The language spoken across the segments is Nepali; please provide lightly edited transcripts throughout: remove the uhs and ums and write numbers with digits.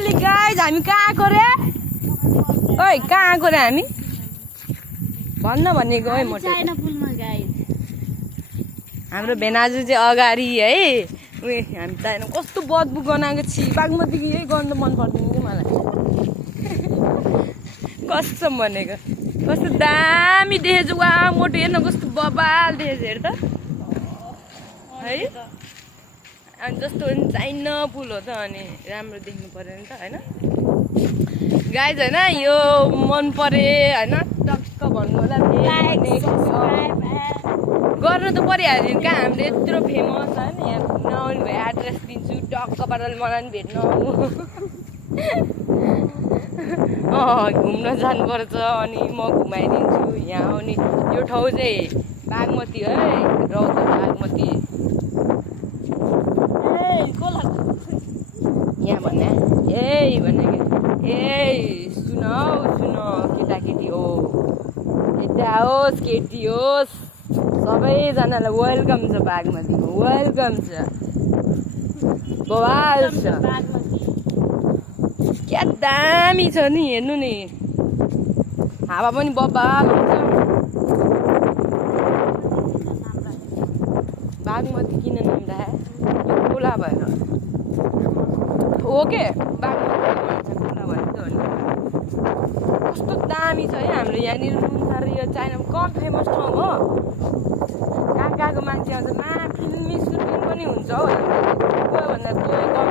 फाइनली गाइज हामी कहाँ आएको रे? ओइ कहाँ आएको रे हामी? भन्न भनेको है मोटे। चाइना पुलमा गाइज। हाम्रो भेनाजु चाहिँ अगाडि है। उयो हामी चाइना कस्तो बदबु गनाएको छि बागमतीको यही गर्नु मन पर्दैन कि मलाई। कसम भनेको कस्तो दामी देखेछु वा मोटो हेर्न कस्तो बबाल देखेछु हेर त है। अनि जस्तो चाइना पुल हो त अनि राम्रो देख्नु पर्यो नि त होइन गाइज होइन यो मन परे होइन टक्क भन्नु होला गर्नु त परिहाल्यो कहाँ हामीले यत्रो फेमस होइन यहाँ घुम्न आउनु भयो एड्रेस दिन्छु टक्क पाराले मलाई पनि भेट्न आउनु घुम्न जानुपर्छ अनि म घुमाइदिन्छु यहाँ आउने यो ठाउँ चाहिँ बागमती है रौतहट बागमती यहाँ भन्ने भन्ने ए सुन केटाकेटी हो केटा होस् केटी होस् सबैजनालाई वेलकम छ बागमतीको वेलकम छ बवाल छ क्या दामी छ नि हेर्नु नि हावा पनि बबाल हुन्छ बागमती किन नाम राखे यो खोला भएर हो के बागमती खोला भएर त हो कस्तो दामी छ है हाम्रो यहाँनिर नुनथर यो चाइनामा कम फेमस ठाउँ हो कहाँ कहाँको मान्छे आउँछ फिल्मी सुटिङ पनि हुन्छ हो कोही भन्दा कोही गाउँ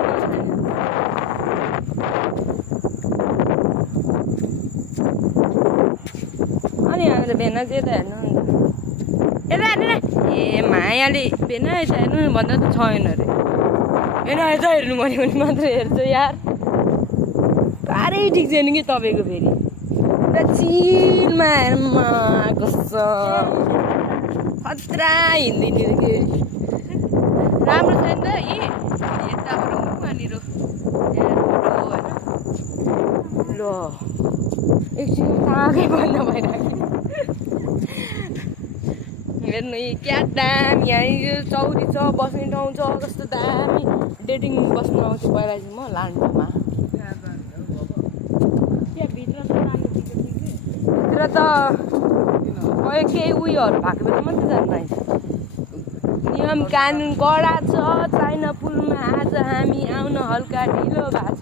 अनि हाम्रो भेना चाहिँ यता हेर्नु यता हेर्नु ए मायाले भेना यता हेर्नु भन्दा त छैन अरे भेना यता हेर्नु भन्यो भने मात्रै हेर्छ यार साह्रै ठिक छैन कि तपाईँको फेरि चिनमा हेर्नुमा कसम खतरा हिँड्दैन कि राम्रो छैन त यी यताबाट वहाँनिर होइन ल एकछिन ताकै बन्द भइरहेको हेर्नु क्या दामी यहाँनिर चौरी छ बस्ने ठाउँ छ कस्तो दामी डेटिङ बस्नु आउँथ्यो पहिला चाहिँ म लान्डोमा भित्र त केही उयोहरू भएको बेला मात्रै जानु पाइन्छ नियम कानुन कडा छ चाइना पुलमा आज हामी आउन हल्का ढिलो भएको छ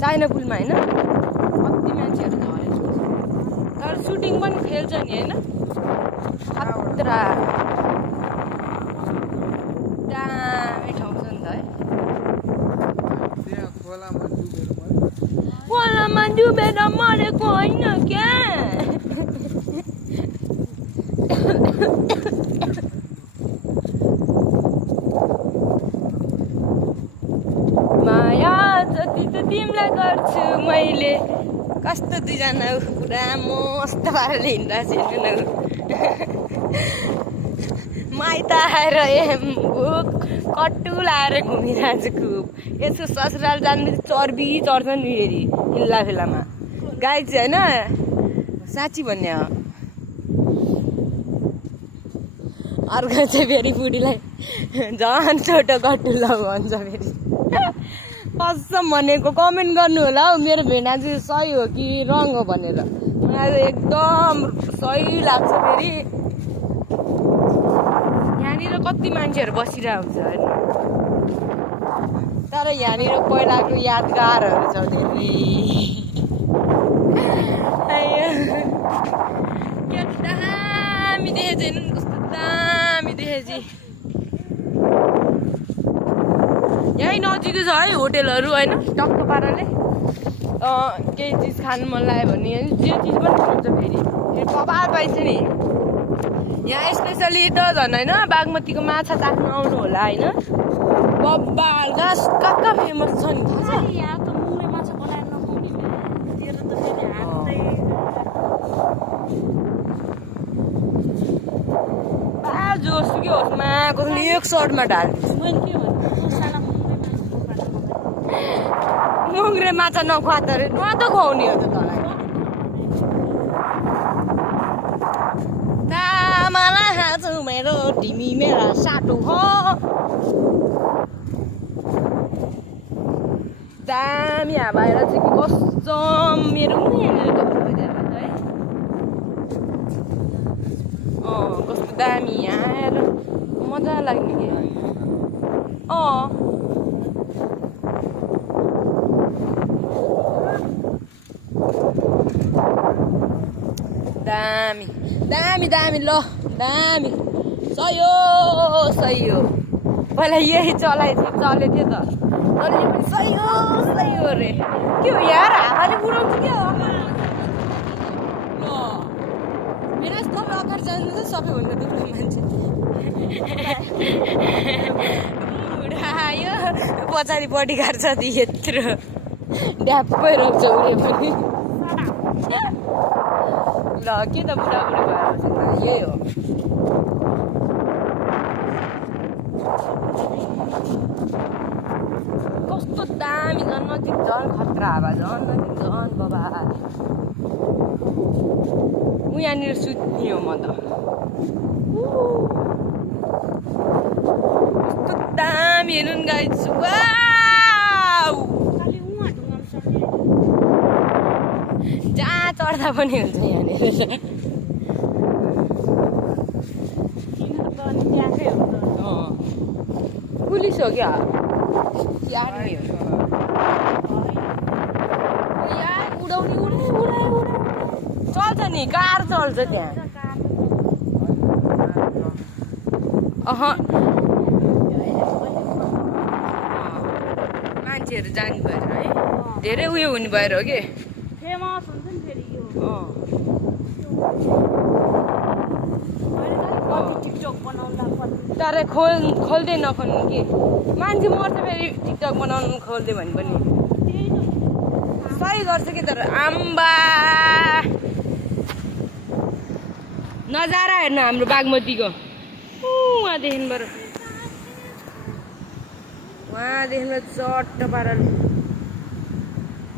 चाइना पुलमा होइन कति मान्छेहरू झरेको तर सुटिङ पनि खेल्छ नि होइन खतरा दामी ठाउँ छ नि त है खोलामा डुबेर मरेको होइन क्या माया जति त तिमीलाई गर्छु मैले कस्तो दुईजना पुरा मस्त पाराले हिँड्दा माइत आएर कट्टु लाएर घुमिरहेको छु खुब यसो ससुराल जानु चर्बी चढ्छ नि फेरि हिल्ला फेलामा गाई चाहिँ होइन साँच्ची भन्ने हो अर्को चाहिँ फेरि बुढीलाई झन् छोटो कट्टु लाउ भन्छ फेरि कसम भनेको कमेन्ट गर्नु होला हौ मेरो भेना चाहिँ सही हो कि रङ हो भनेर मलाई एकदम सही लाग्छ फेरि यहाँनिर कति मान्छेहरू बसिरहेको हुन्छ होइन तर यहाँनिर पहिलाको यादगारहरू छ धेरै क्या दामी देखेछ हेर्नु कस्तो दामी देखेछ यहीँ नजिकै छ है होटेलहरू होइन टक्क पाराले केही चिज खानु मन लाग्यो भने जे चिज पनि खान्छ फेरि बबाल पाइन्छ नि यहाँ स्पेसली त झन् होइन बागमतीको माछा चाख्नु आउनु होला होइन बब्बाल कहाँ फेमस छ नि थाहा छ यहाँ त मुङे माछा बनाएर नखाउने तेरो त फेरि हातै जोसुकै होस् कसले एक सर्टमा ढाल्छु मैले के भन्नु साला मुङ्रे माछा नखुवा त अरे न त खुवाउने हो त तँलाई तिमी मेरा साटो हो दामी हावा आएर चाहिँ कि कस्तो मेरो पनि यहाँनिर कस्तो भइरहेको छ है कस्तो दामी यहाँ आएर मजा लाग्ने कि दामी दामी दामी ल दामी सही हो पहिला यही चलेको थियो त तर यो पनि सही हो रे के हो यार हावाले उडाउँछ क्या ल मेरो तपाईँ अगाडि जानु चाहिँ सबैभन्दा दुःख मान्छे उडायो पछाडि बडीगार्ड छ ती यत्रो ड्याप्पै रोक्छ उडे पनि ल के त बुढाबुढी भएर यही हो कस्तो दामी झन् नजिक झन् खतरा हावा झन् नजिक झन् बाबा ऊ यहाँनिर सुत्ने हो म त कस्तो दामी हेर्नु नि गाइस जहाँ चढ्दा पनि हुन्छ यहाँनिर पुलिस हो क्या आर्मी हो यार उडाउने चल्छ नि कार चल्छ त्यहाँ मान्छेहरू जानु भएर है धेरै उयो हुने भएर हो कि फेमस हुन्छ नि फेरि यो टिकटक बनाउँदा पनि तर खोल्दै नखोल्नु कि मान्छे मर्छ फेरि टिकटक बनाउनु खोल्दै भने पनि सही गर्छ कि तर आम्बा नजारा हेर्नु हाम्रो बागमतीको उहाँदेखिबाट चट्ट पाराले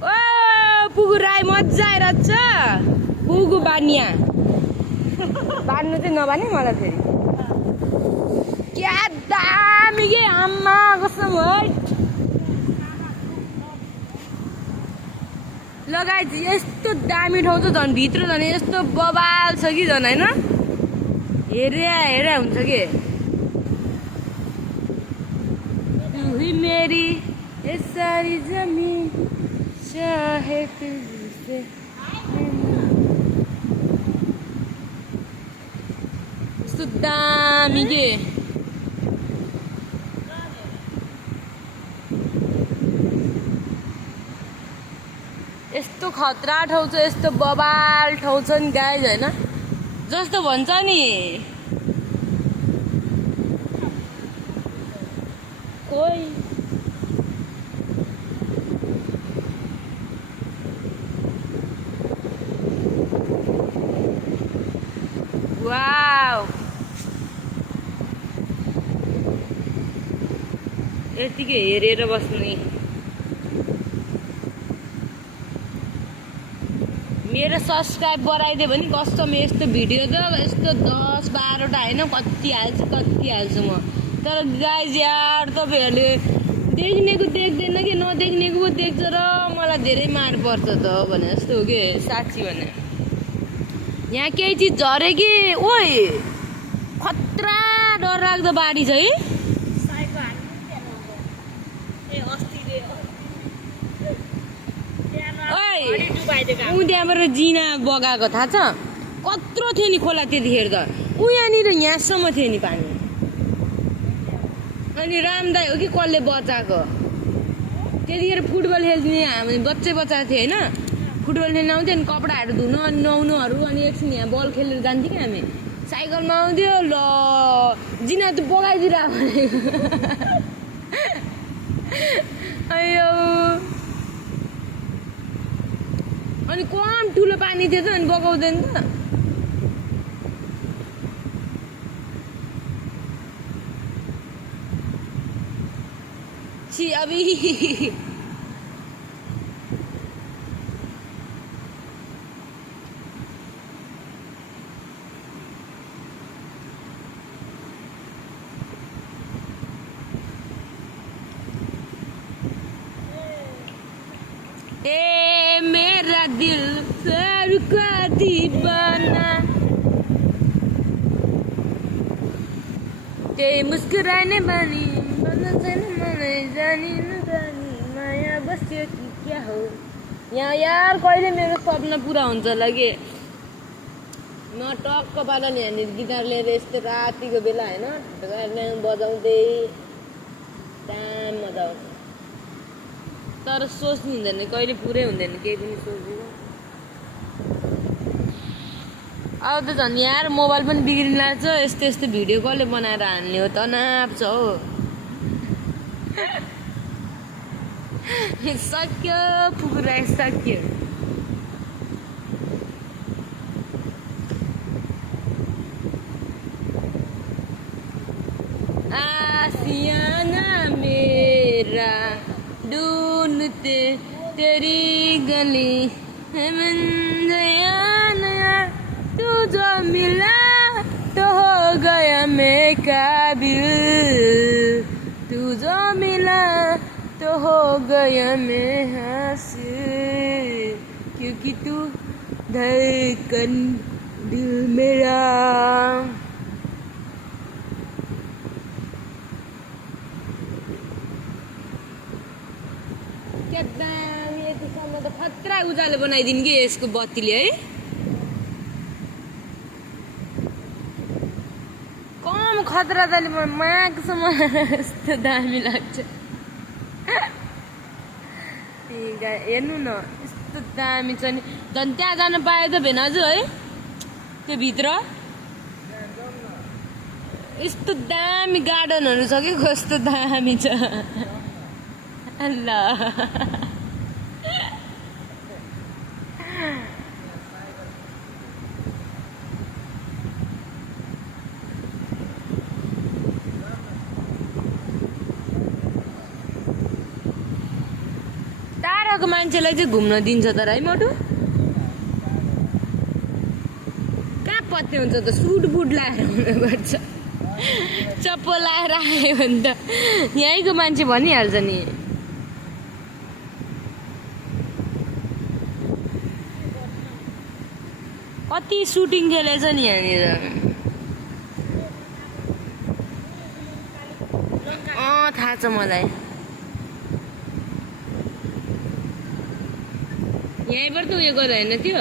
ओ पुगु राई मजा आइरहेछ पुगु बानिया बान्नु चाहिँ नबाने मलाई फेरि क्या दामी के आम्मा कसम है लगाइ यस्तो दामी ठाउँ छ झन् भित्र झन् यस्तो बबाल छ कि झन् होइन हेरे हुन्छ कि तू ही मेरी ये सारी जमीन चाहे तुझसे यस्तो दामी के यस्तो खतरा ठाउँ छ यस्तो बबाल ठाउँ छ नि गाइज होइन जस्तो भन्छ नि कोही वाउ यतिकै हेरेर बस्ने मेरो सब्सक्राइब बढाइदियो भने कस्तो यस्तो भिडियो त यस्तो 10-12वटा होइन कति हाल्छु म तर गाइज यार तपाईँहरूले देख्नेको देख्दैन कि नदेख्नेको पो देख्छ र मलाई धेरै मार पर्छ त भने जस्तो हो कि साँच्ची भने यहाँ केही चिज झऱ्यो कि ओइ खतरा डरलाग्दो बाढी छ है ऊ त्यहाँबाट जिना बगाएको थाहा छ कत्रो थियो नि खोला त्यतिखेर त ऊ यहाँनिर यहाँसम्म थियो नि पानी अनि रामदाई हो कि कसले बचाएको त्यतिखेर फुटबल खेल्ने हामी बच्चा थियो होइन फुटबल खेल्न आउँथ्यो अनि कपडाहरू धुन अनि नुहाउनुहरू अनि एकछिन यहाँ बल खेलेर जान्थ्यो कि हामी साइकलमा आउँथ्यो ल जिना त बगाइदिरहेको अयो अनि कम ठुलो पानी थियो त अनि बगाउँदैन त छि अबि दिल का दीवाना त्यही मुस्कुराने बानी बन्न छैन मलाई जानी नजानी माया बस्यो कि क्या हो यहाँ यार कहिले मेरो सपना पुरा हुन्छ होला कि म टक्क पालन यहाँनिर गिटार लिएर यस्तो रातिको बेला होइन बजाउँदै दाम मजा आउँछ तर सोच्नु हुँदैन कहिले पुरै हुँदैन केही पनि सोच्दिनँ अब त झन् यार मोबाइल पनि बिग्रिन लाग्छ यस्तो यस्तो भिडियो कसले बनाएर हाल्ने हो तनाव छ हो सक्यो पुरा सक्यो आसियाना मेरा ढूंढते तेरी गली है मंजया नया तू जो मिला तो हो गया मैं काबिल तू जो मिला तो हो गया मैं हासिल क्योंकि तू धड़कन दिल मेरा क्या दाम यतिसम्म त खतरा उज्यालो बनाइदिनु कि यसको बत्तीले है कम खतरा त मागसम्म यस्तो दामी लाग्छ हेर्नु न यस्तो दामी छ नि झन् त्यहाँ जान पायो त भेनाजु है त्यो भित्र यस्तो दामी गार्डनहरू छ कि कस्तो दामी छ ल टाढाको मान्छेलाई चाहिँ घुम्न दिन्छ तर है मोटु कहाँ पत्ते हुन्छ त सुट बुट लाएर हुनुपर्छ चप्पल लाएर आयो भने त यहीँको मान्छे भनिहाल्छ नि कति सुटिङ खेलेछ नि यहाँनिर थाहा छ मलाई यहीँबाट त उयो गर्दा होइन त्यो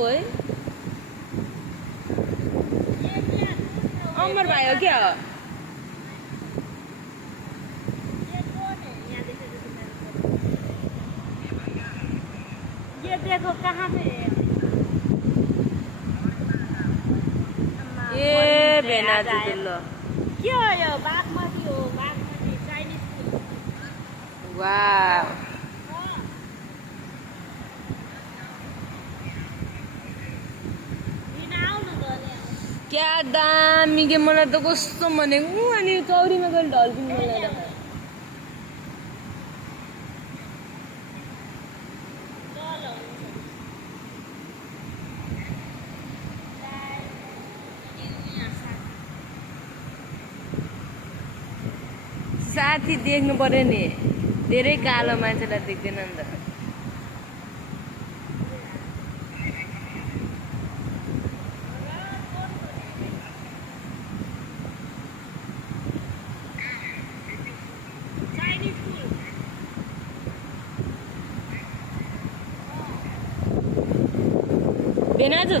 है अमर भाइ हो क्या ये देखो कहाँ पे ए भेनाजु दिल्लो के हो यो बागमती हो बागमती चाइनिज फुड वाव क्या दामी के मलाई त कस्तो भनेको अनि चौरीमा गएर ढल्किनु मलाई साथी देख्नु पर्यो नि धेरै कालो मान्छेलाई देख्दैन नि त भेनाजु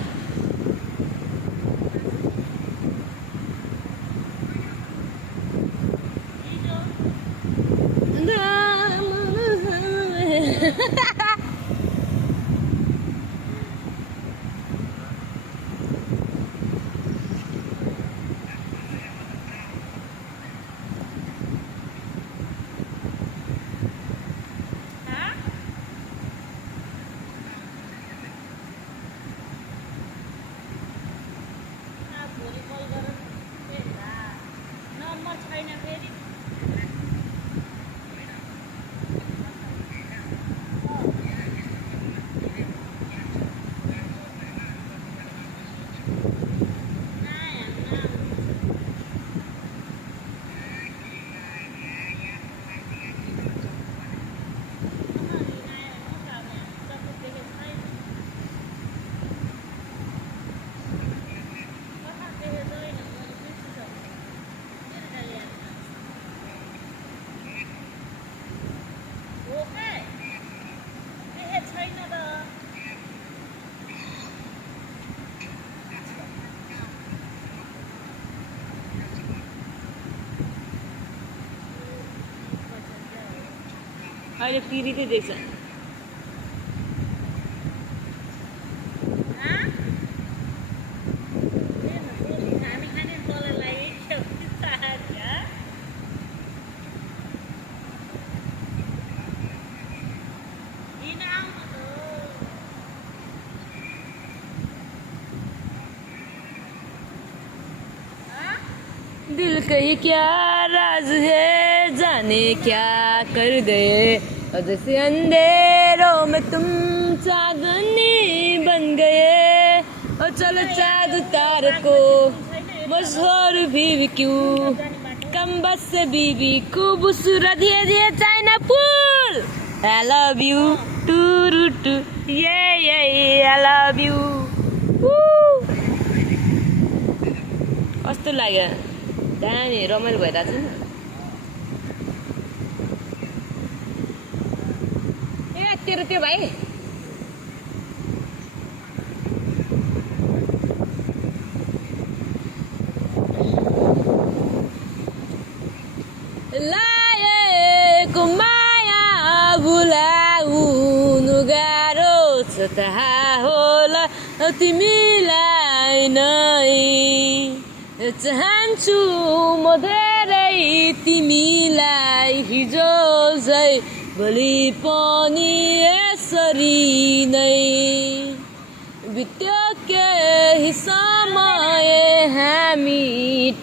अहिले पिरितै देख्छ दिल का ये क्या राज है जाने क्या कर दे और जैसे अंधेरों में तुम चांदनी बन गए और चलो चाँद तार को मशहूर बीवी क्यों कम बस से बीवी खूबसूरत ये चाइना पुल I love you too too ये आई लव यू कस्तो लाग्यो दामी रमाइलो भइरहेको छ नि ए तेरो त्यो भाइ लाएको माया भुलाउनु गाह्रो छ थाहा होला तिमीलाई नै चाहन्छु म धेरै तिमीलाई हिजो झै भोलि पनि यसरी नै बित्यो केही समय हामी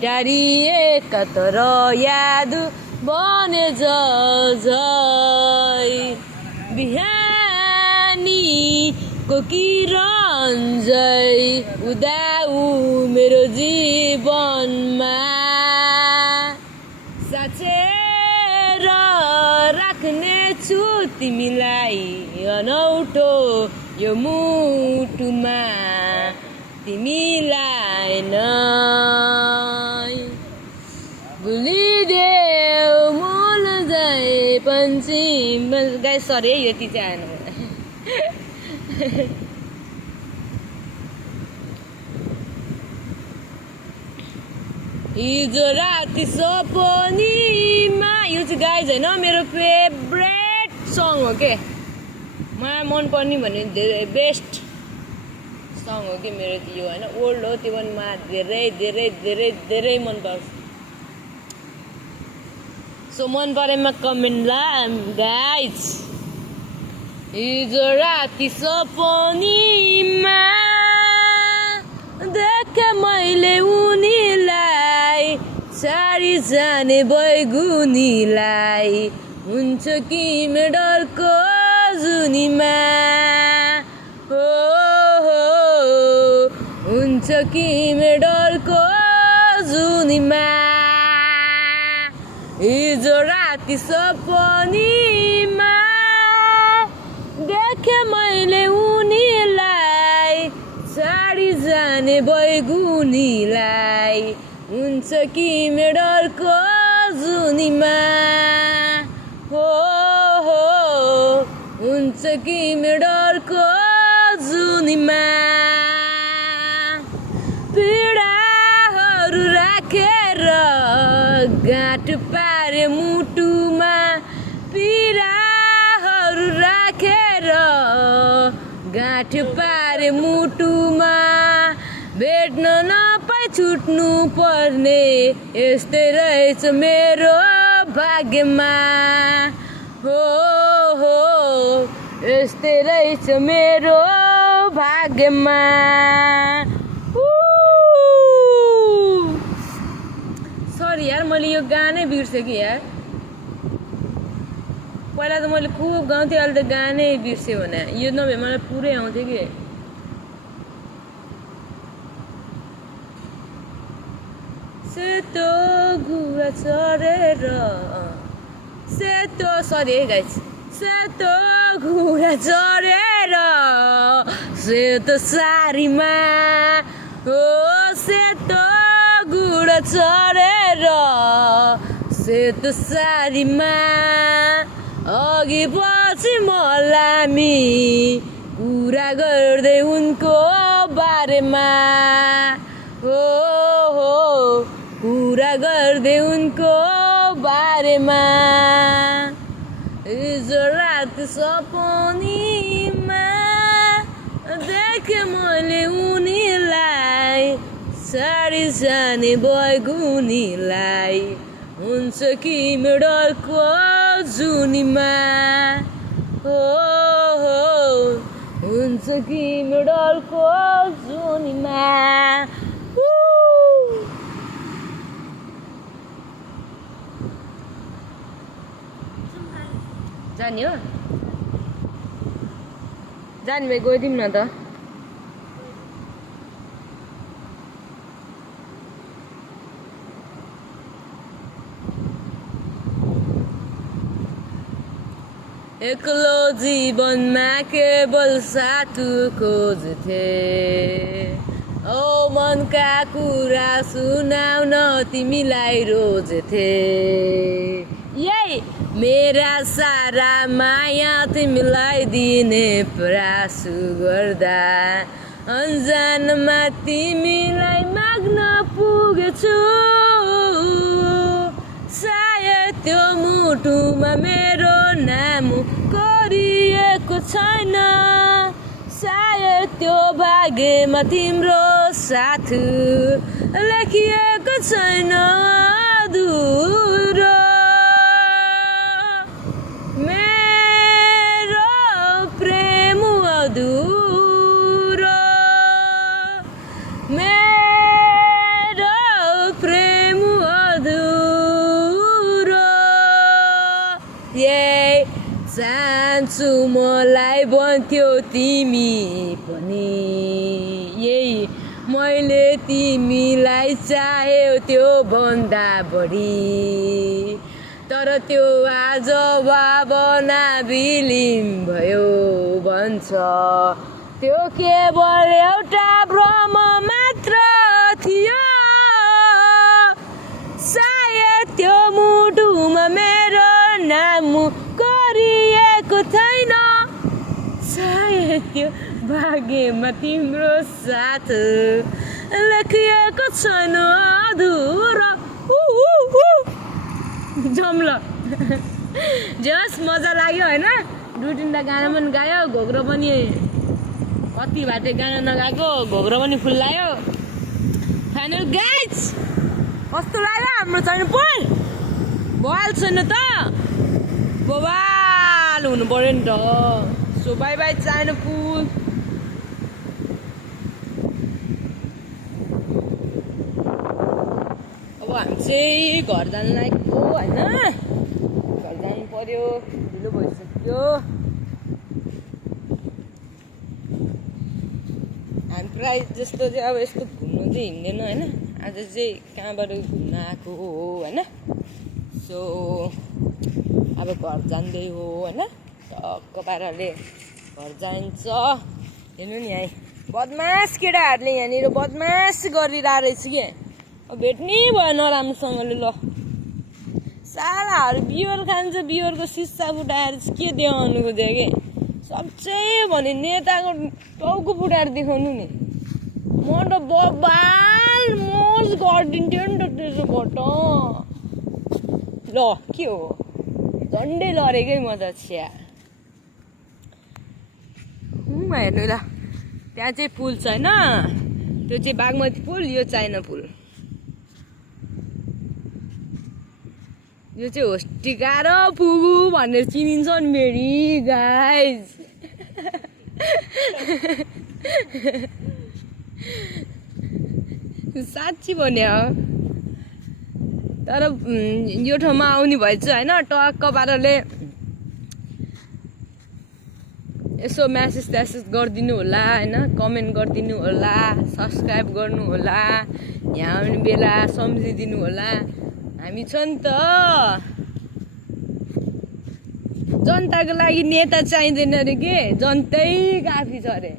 टाढिएका तर याद बने झै बिहानी को किरण झै उदाउ मेरो जीवनमा साचेर राख्नेछु तिमीलाई अनौठो यो मुटुमा तिमीलाई नै भुलिदेऊ मुल झै पश्चिम गाई सरी है यति चाहिँ आएन हिजो राति सपनीमा यो चाहिँ गाइज होइन मेरो फेभरेट सङ हो के मलाई मनपर्ने भने धेरै बेस्ट सङ हो कि मेरो त्यो होइन ओल्ड हो त्यो पनि मलाई धेरै धेरै धेरै धेरै मनपर्छ सो मन परेमा कमेन्ट ला गाइज हिजो राति सपनीमा देखे मैले उनीलाई सारी जाने बैगुनीलाई हुन्छ कि मेडलको जुनीमा हो हुन्छ कि मेडलको जुनीमा हिजो राति सपनीमा देखे मैले उनीलाई साडी जाने बैगुनीलाई हुन्छ कि मेडलको जुनीमा हो हुन्छ कि मेडलको जुनीमा पीडाहरू राखेर गाँठ पारे मुटुमा पीडाहरू राखेर गाँठ पारे मुटुमा भेट्न नपाई छुट्नु पर्ने यस्तै रहेछ मेरो भाग्यमा हो यस्तै रहेछ मेरो भाग्यमा सरी यार मैले यो गानै बिर्सेँ कि यार पहिला त मैले खुब गाउँथेँ अहिले त गानै बिर्सेँ भने यो नभए मलाई पुरै आउँथ्यो कि सेतो घुरा चढेर सेतो सरी है गाइस सेतो घुरा चढेर सेतो सारीमा हो सेतो घुरा चढेर सेतो सारीमा अघि पछि मलामी कुरा गर्दै उनको बारेमा हो कुरा गर्दै उनको बारेमा हिजो सपनीमा देखेँ मैले उनीलाई साडी जाने बैगुनीलाई हुन्छ कि मेडलको जुनीमा हो हुन्छ कि मेडलको जुनीमा जाने हो जाने भए गइदिउँ न त एक्लो जीवनमा केवल साथु खोज्थे ओ मनका कुरा सुनाउन तिमीलाई रोज्थे यही मेरा सारा माया तिमीलाई दिने प्रयास गर्दा अन्जानमा तिमीलाई माग्न पुगेछु सायद त्यो मुटुमा मेरो नाम कोरिएको छैन सायद त्यो भाग्यमा तिम्रो साथ लेखिएको छैन अधुरो मेरो प्रेम अधुरो मेरो प्रेम अधुरो चाहन्छु मलाई भन्थ्यौ तिमी पनि यही मैले तिमीलाई चाह्यो त्यो भन्दा बढी तर त्यो आज भावना विलीन भयो भन्छ त्यो केवल एउटा भ्रम मात्र थियो सायद त्यो मुटुमा मेरो नाम कोरिएको छैन सायद त्यो भाग्यमा तिम्रो साथ लेखिएको छैन अधुरो जम्ल जस मजा लाग्यो होइन 2-3 गाना पनि गायो घोग्रो पनि कति भाटे गाना नगाएको घोग्रो पनि फुल्लायो फाइनल गाइज कस्तो लाग्यो हाम्रो छैन पुल बवाल छैन त बवाल हुनु पर्यो नि त सो बाई बाई चाइना पुल अब हामी चाहिँ घर जानु लागेको होइन घर जानु पर्यो ढिलो भइसक्यो हामी प्रायः जस्तो चाहिँ अब यस्तो घुम्नु चाहिँ हिँड्दैन होइन आज चाहिँ कहाँबाट घुम्न आएको हो होइन सो अब घर जाँदै हो होइन टक्क पाराले घर जान्छ हेर्नु नि है बदमास केटाहरूले यहाँनिर बदमास गरिरहेको रहेछ कि अब भेट्नै भयो नराम्रोसँगले ल सालाहरू बियर खान्छ बियरको सिसा फुटाएर चाहिँ के देखाउनु खोज्यो कि सक्छै भने नेताको टाउको फुटाएर देखाउनु नि म त बबाल मोज गरिदिन्थ्यो नि त त्यसोबाट ल के हो झन्डै लडेकै मजा छ्या हेर्नु ल त्यहाँ चाहिँ पुल छ होइन त्यो चाहिँ बागमती पुल यो चाइना पुल यो चाहिँ होस्टिका र पुगु भनेर चिनिन्छ नि मेरी गाइज साँच्ची भने तर यो ठाउँमा आउने भएछ होइन टक्क पाराले यसो म्यासेज ट्यासेज गरिदिनु होला होइन कमेन्ट गरिदिनु होला सब्सक्राइब गर्नु होला यहाँ आउने बेला सम्झिदिनु होला हामी छ नि त जनताको लागि नेता चाहिँदैन अरे के जनतै काफी छ अरे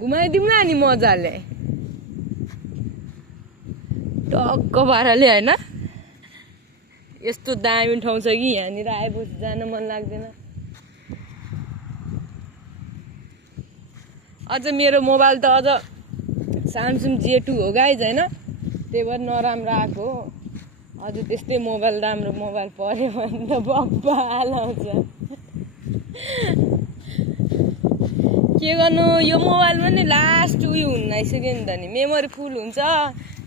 घुमाइदिउँ न नि मजाले टक्क पाराले होइन यस्तो दामी ठाउँ छ कि यहाँनिर आएपछि जान मन लाग्दैन अझ मेरो मोबाइल त अझ स्यामसङ J2 हो गाइज होइन त्यही भएर नराम्रो आएको हो अझ त्यस्तै मोबाइल राम्रो मोबाइल पऱ्यो भने त बब्बाल आउँछ के गर्नु यो मोबाइलमा नि लास्ट उयो हुन आइसक्यो नि त नि मेमोरी फुल हुन्छ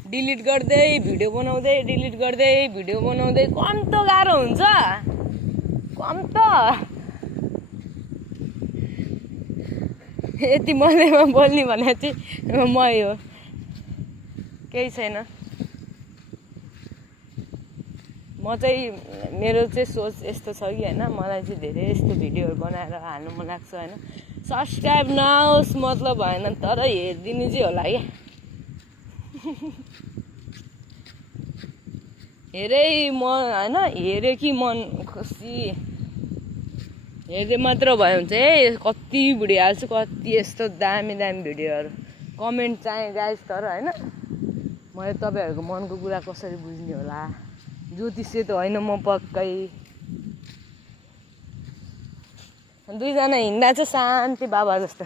डिलिट गर्दै भिडियो बनाउँदै डिलिट गर्दै भिडियो बनाउँदै कम त गाह्रो हुन्छ कम त यति मलैमा बोल्ने भने चाहिँ मै हो केही छैन म चाहिँ मेरो चाहिँ सोच यस्तो छ कि होइन मलाई चाहिँ धेरै यस्तो भिडियोहरू बनाएर हाल्नु मन लाग्छ होइन सब्सक्राइब नहोस् मतलब भएन तर हेरिदिनु चाहिँ होला क्या हेरै मन होइन हेऱ्यो कि मन खुसी हेर्दै मात्र भयो हुन्छ है कति भिडियो हाल्छु कति यस्तो दामी दामी भिडियोहरू कमेन्ट चाहे गाइस तर होइन मैले तपाईँहरूको मनको कुरा कसरी बुझ्ने होला ज्योतिषे त होइन म पक्कै दुईजना हिँड्दा चाहिँ शान्ति बाबा जस्तो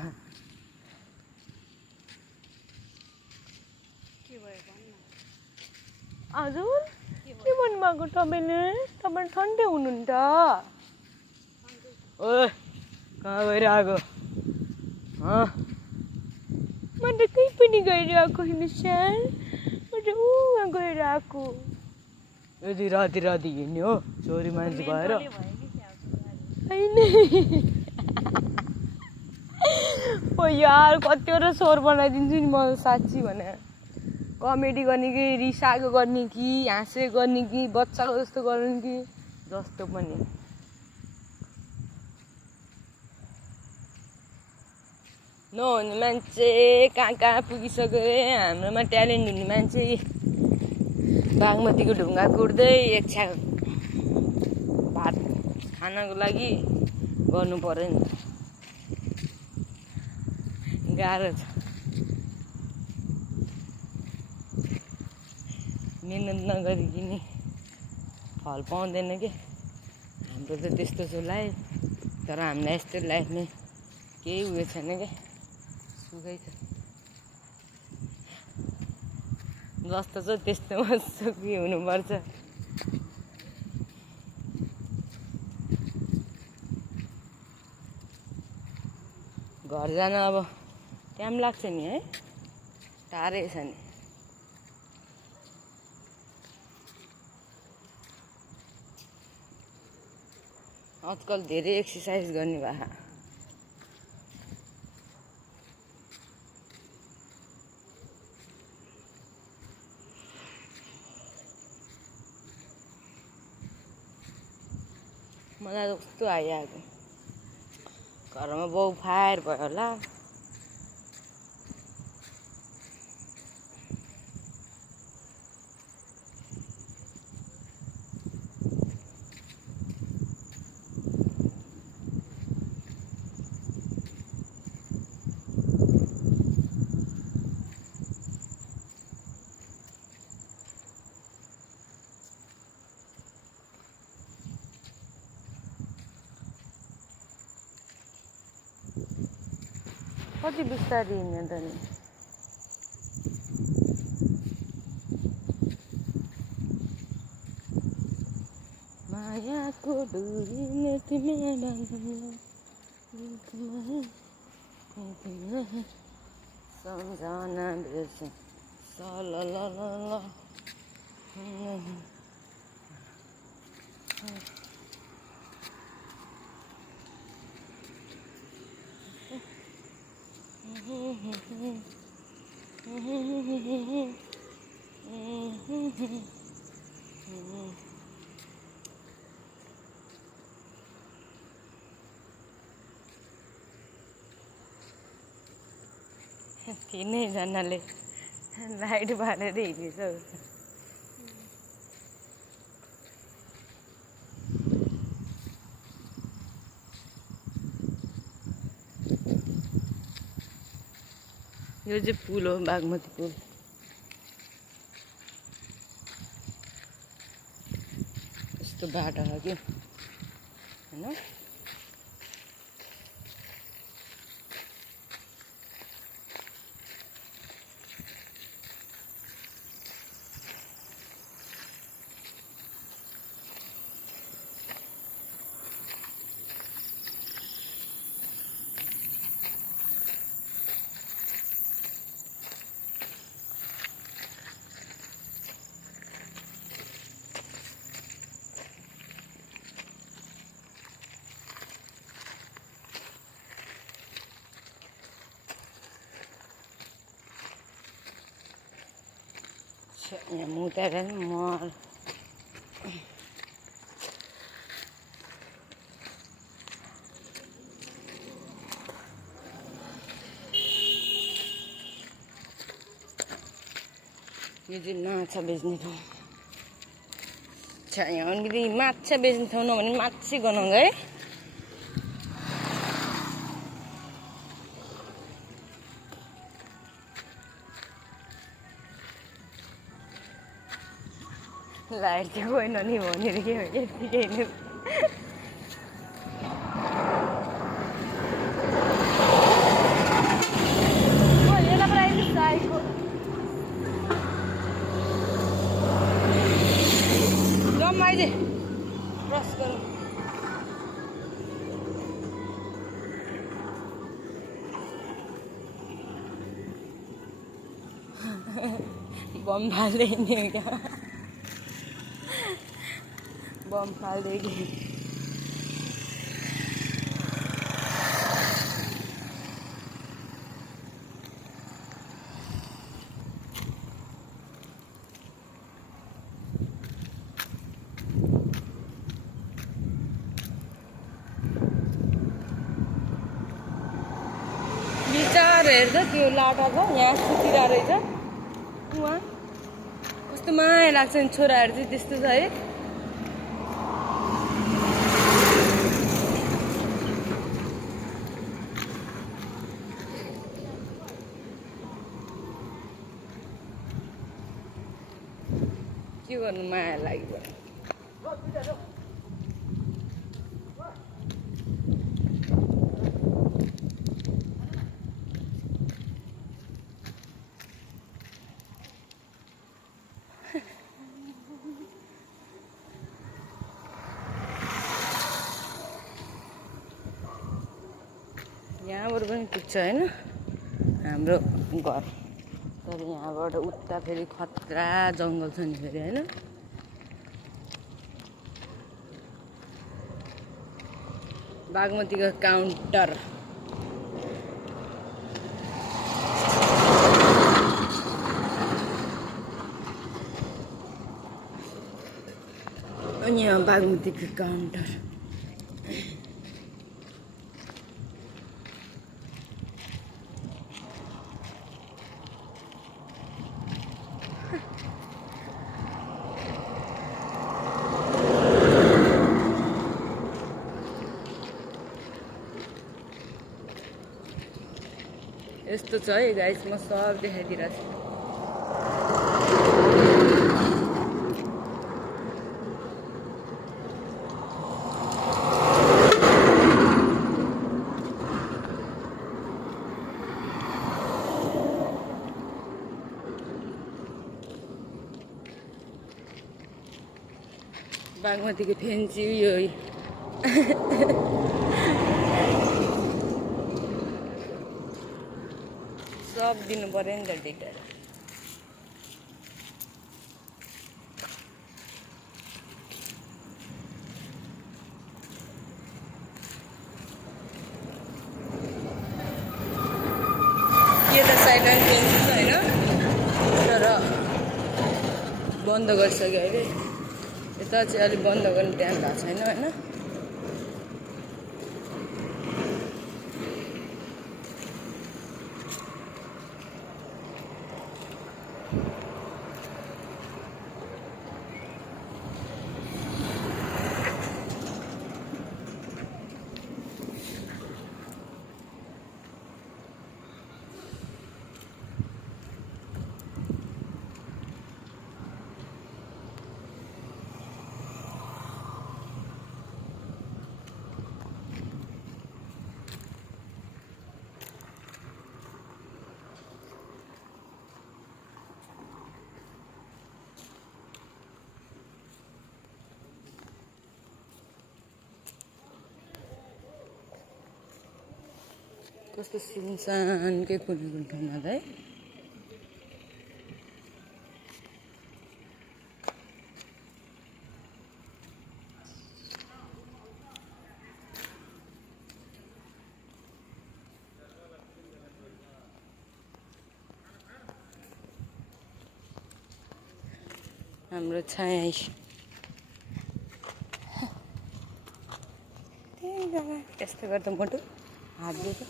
हजुर के भन्नुभएको तपाईँ ठन्डै हुनुहुन्छ ओ कहाँ गइरहेको म त कहीँ पनि गइरहेको होइन सर म त उहाँ गइरहेको यदि राति राति हिँड्ने हो छोरी मान्छे भएर होइन ओ यार कतिवटा स्वर बनाइदिन्छु नि म साँच्ची भने कमेडी गर्ने कि रिसाएको गर्ने कि हाँसे गर्ने कि बच्चाको जस्तो गर्ने कि जस्तो पनि नहुने मान्छे कहाँ कहाँ पुगिसक्यो अरे हाम्रोमा ट्यालेन्ट हुने मान्छे बागमतीको ढुङ्गा कुट्दै एक छ्याक भात खानको लागि गर्नु पर्यो नि गाह्रो छ मेहनत नगरिकन फल पाउँदैन के हाम्रो त त्यस्तो छ लाइफ तर हामीलाई यस्तो लाइफमा केही उयो छैन क्या सुखै छ जस्तो छ त्यस्तोमा सुखी हुनुपर्छ घर जान अब टाइम लाग्छ नि है टाढै छ नि आजकल धेरै एक्सर्साइज गर्ने भए मलाई कस्तो आइरहेको घरमा बाउ फायर भयो होला कति बिस्तारै हिँड्ने त नि मायाको डोरीले तिमीलाई बाँध्नु सम्झना बिर्छ सललल तिनैजनाले लाइट बालेर हिँडेछ यो चाहिँ पुल हो बागमती पुल यस्तो बाटो हो कि हैन यहाँ मुतेर मर यो चाहिँ माछा बेच्ने ठाउँ छ। यहाँ अलिकति माछा बेच्ने ठाउँ नभने माछी गनाउँदा है। लाइट चाहिँ गएन नि भनेर के हो यतिकै नै माइजे क्रस गरौँ। बम फाल्दै नि क्या बम फाल्दै कि विचार हेर्दा त्यो लाटा छ यहाँ सुतिरहेको रहेछ। उहाँ कस्तो माया लाग्छ नि छोराहरू चाहिँ त्यस्तो छ है। के गर्नु माया लाग्यो। यहाँबाट पनि पुग्छ होइन हाम्रो घर। तर यहाँबाट उता फेरि खतरा जङ्गल छ नि फेरि होइन। बागमतीको काउन्टर अनि यहाँ बागमतीको काउन्टर यस्तो छ है गाइस। म सब देखाइदिरहेको छु। बागमतीको फेन्सी यो सब दिनु पर्यो नि त डिटेल। यो त साइलेन्ट फेन्सी छ होइन तर बन्द गरिसक्यो अहिले। यता चाहिँ अलिक बन्द गर्ने टाइम भएको छैन होइन। कस्तो सुनसानकै कुनै ठाउँमा है। हाम्रो छाया यस्तो गर्दा मोटो हात दुख्छ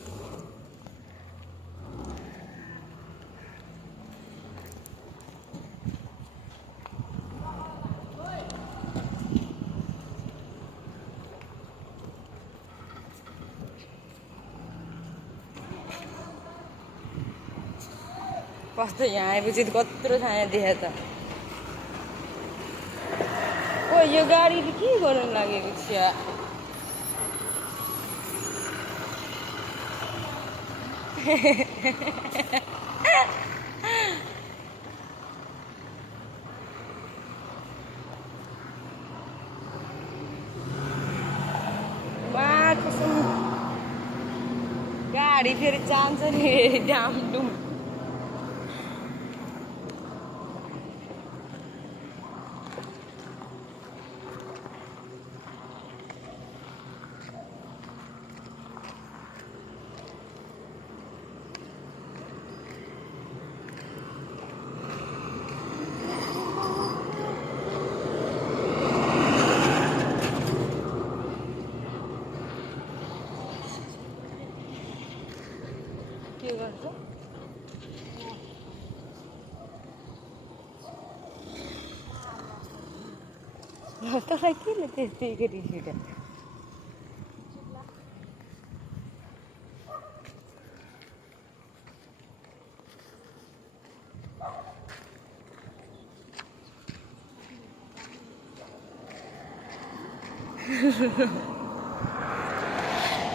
कस्तो यहाँ आएपछि त कत्रो छाया देखायो त ओ यो गाडीले के गर्नु लागेको छ गाडी फेरि जान्छ नि डामडुम के गर्छ तँलाई केले त्यस्तै गरिसिट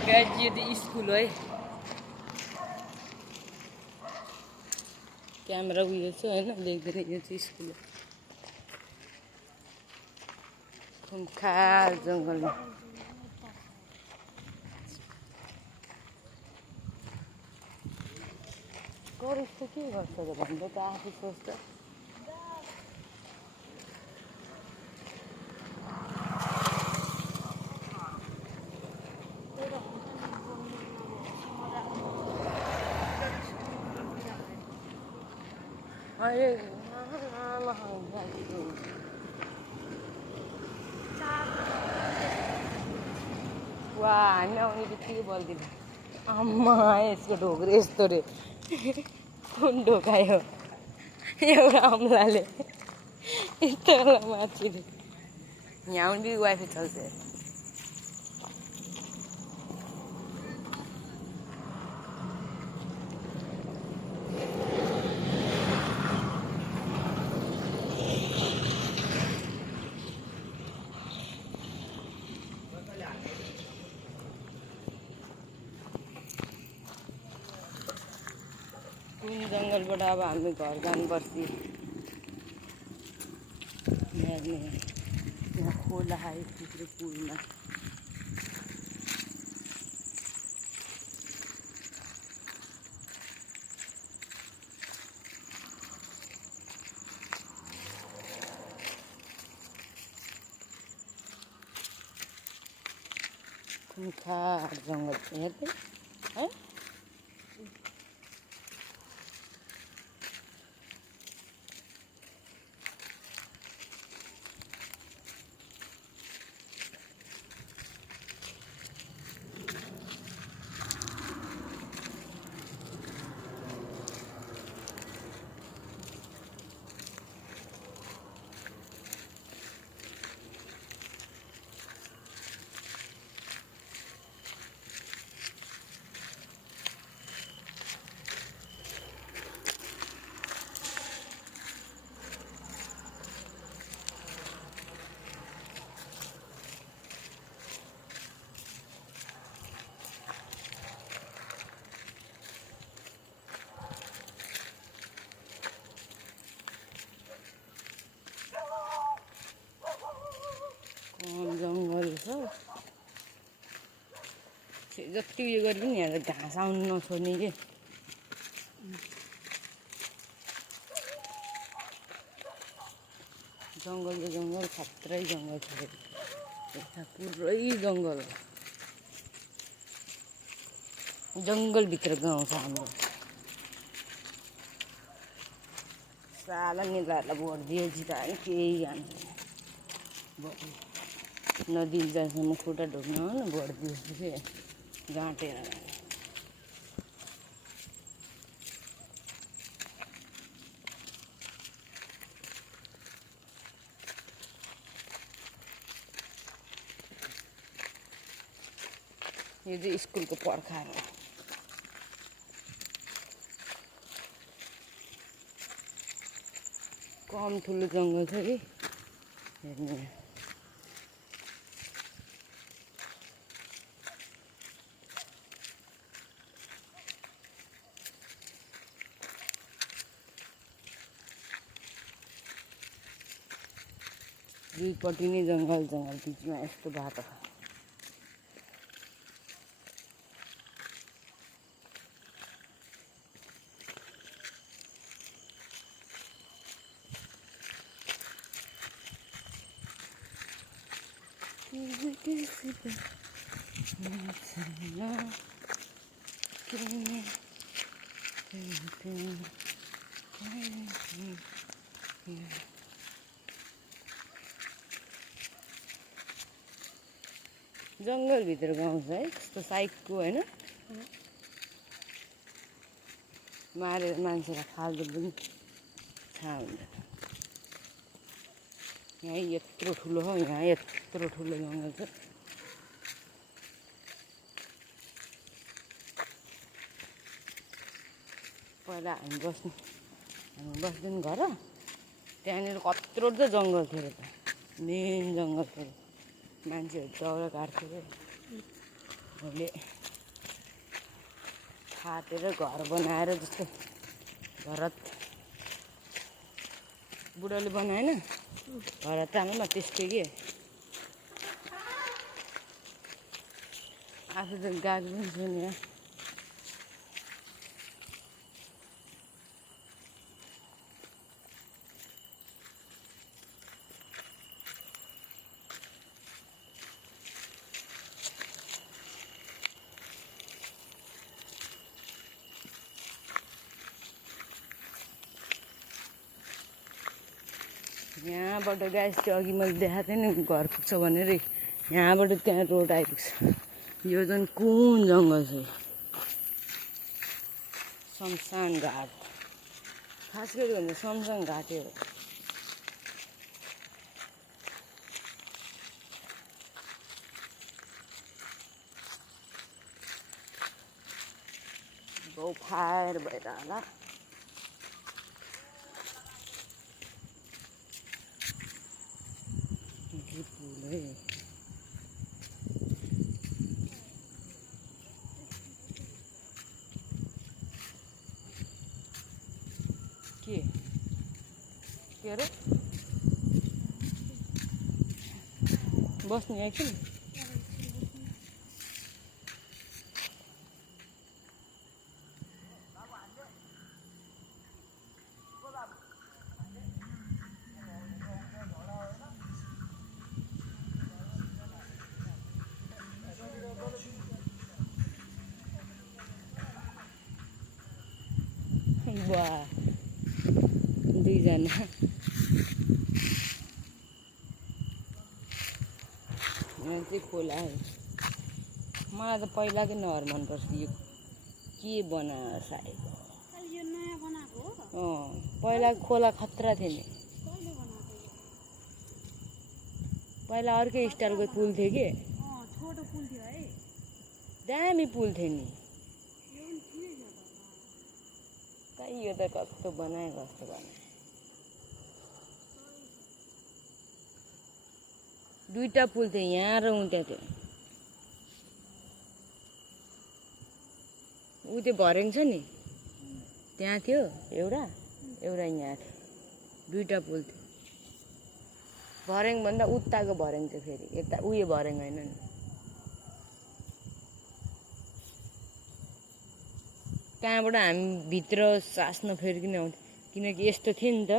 गाइस यो त स्कुल है क्यामेरा उयो छ होइन देख्दैन यो चाहिँ स्कुल हो खुमखार जङ्गलमा गरोस् त के गर्छ त भन्दा त आफै सोच्छ अरे वा हामी आउने बित्तिकै बोल्दिन आम्मा यसको ढोग्रो यस्तो रे कुन ढोकायो एउटा अम्लाले यस्तो बेला माथिले यहाँ आउने बित्तिकै वाइफाई चल्छ कुन जङ्गलबाट अब हामी घर जानुपर्छ यहाँ खोला आइपुग्यो पुलमा खुमखार जङ्गल हेर्दै है जङ्गल छ जति उयो गरे पनि यहाँ घाँस आउनु नछोड्ने कि जङ्गल त जङ्गल खत्रै जङ्गल छ यता पुरै जङ्गल हो जङ्गलभित्र गाउँ छ हाम्रो साला नेताहरूलाई भोट दिएपछि त होइन केही जान्छ नदी जासम्म खुट्टा ढोक्न हो न भोट दिएपछि गाँटेर यो चाहिँ स्कुलको पर्खाहरू हो कम ठुलो जङ्गल छ कि हेर्नु दुईपट्टि नै जङ्गल बिचमा यस्तो बाटो छ जङ्गलभित्र गाउँ छ है त्यस्तो साइकको होइन मारेर मान्छेलाई फाल्दो पनि थाहा हुँदैन यहाँ यत्रो ठुलो हो यहाँ यत्रो ठुलो जङ्गल छ पहिला हामी बस्दैन घर त्यहाँनिर कत्रो त जङ्गल थियो र त मेन जङ्गल थियो मान्छेहरू दाउरा काट्थ्यो रे अहिले काटेर घर बनाएर जस्तो भरत बुढाले बनाएन भरत आमामा त्यस्तै के आफू त गएको पनि छैन यहाँ यहाँबाट गाइस त्यो अघि मैले देखाएको थिएँ नि घर पुग्छ भनेर यहाँबाट त्यहाँ रोड आइपुग्छ यो झन् कुन जङ्गल छ शमशान घाट खास गरी भन्दा शमशान घाटै हो बहु फायर भएर होला पुल है के अरे बस्ने एकछिन वाह दुईजना यहाँ चाहिँ खोला है मलाई त पहिलाकै नहर मनपर्छ यो के बनायो सायद यो नयाँ बनाएको हो पहिला खोला खतरा थियो नि पहिला अर्कै स्टाइलको पुल थियो कि छोटो पुल थियो है दामी पुल थियो नि यो त कस्तो बनाए दुईटा पुल थियो यहाँ र उता थियो ऊ त्यो भर्याङ छ नि त्यहाँ थियो एउटा यहाँ थियो दुईटा पुल थियो भर्याङ भन्दा उताको भर्याङ थियो फेरि यता उयो भर्याङ होइन नि कहाँबाट हामी भित्र सास नफेर्किन आउँथ्यो किनकि यस्तो थियो नि त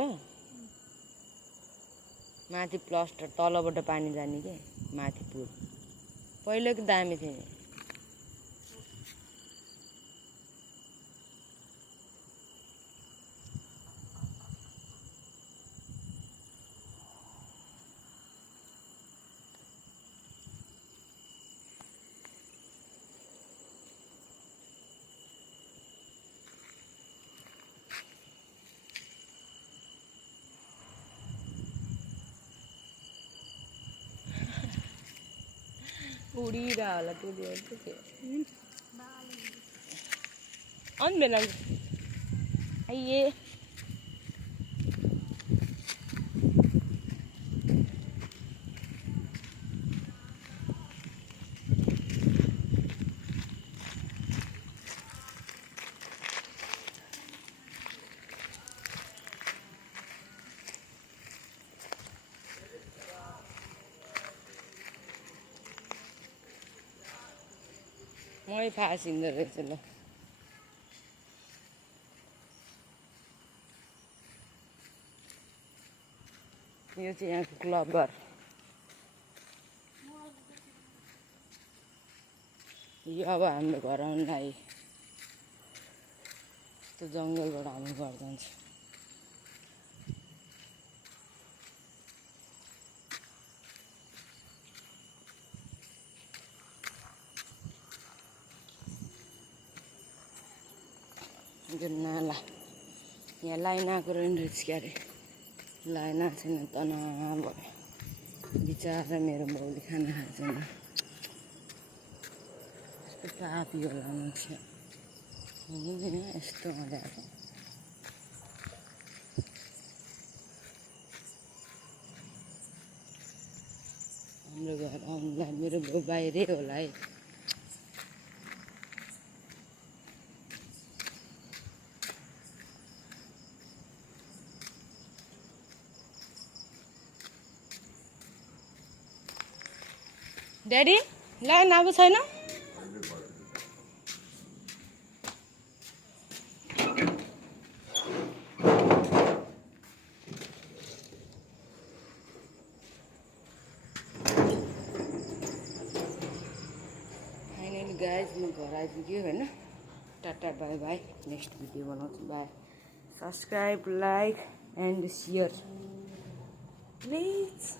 माथि प्लास्टर तलबाट पानी जाने के माथि पुल पहिलेको दामी थियो नि उडिरह होला त्यसले के अनि बेला आइए मै फासिँदो रहेछ ल यो चाहिँ यहाँको क्लब घर यो अब हाम्रो घर आउन आयो त्यो जङ्गलबाट हाम्रो घर जान्छ यो नाला यहाँ लाइन आएको रहेछ क्या अरे लाइन आएको छैन तनाव भयो बिचरा मेरो बाउले खाना खाएको छैन यस्तो पापी होला मान्छे यस्तो मजा आएको हाम्रो घर आउनुलाई मेरो बाउ बाहिरै होला है ड्याडी लाइन आएको छैन फाइनली गाइज म घर आइपुग्यो होइन tata bye bye next video बनाउँछु bye subscribe like and share please